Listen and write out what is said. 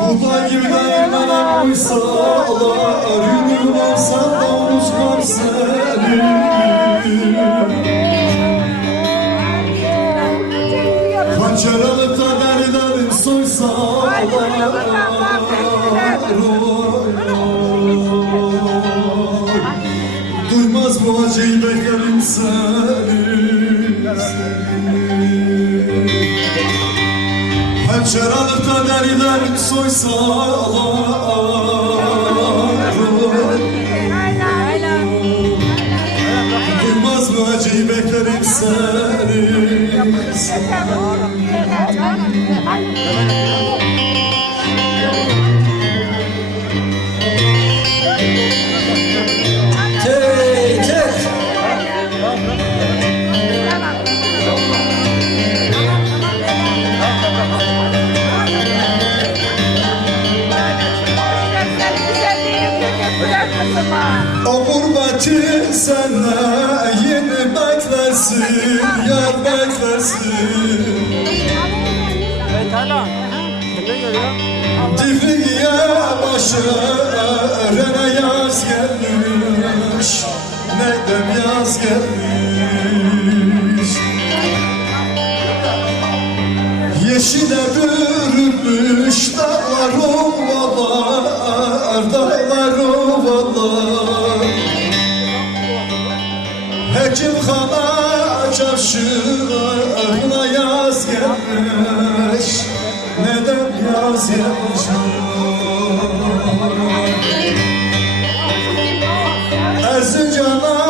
Burada girden menem uysalar Ünlüden senden uzkar seni Kaçaralıkta deri derin Duymaz bu acıyı beklerim seni, seni. Pançaralıkta derilerim soysalar bu acıyı beklerim seni? Tek tek O gurbeti sana yeni beklersin Yar beklersin Divriye başı Rene yaz gelmiş Neydem yaz gelmiş. Yeşile bürünmüş dağlarım valar Dağlarım valar Hekim xana çarşılarına yaz gelmiş. Neden yaz gelmiş? Erzincan'a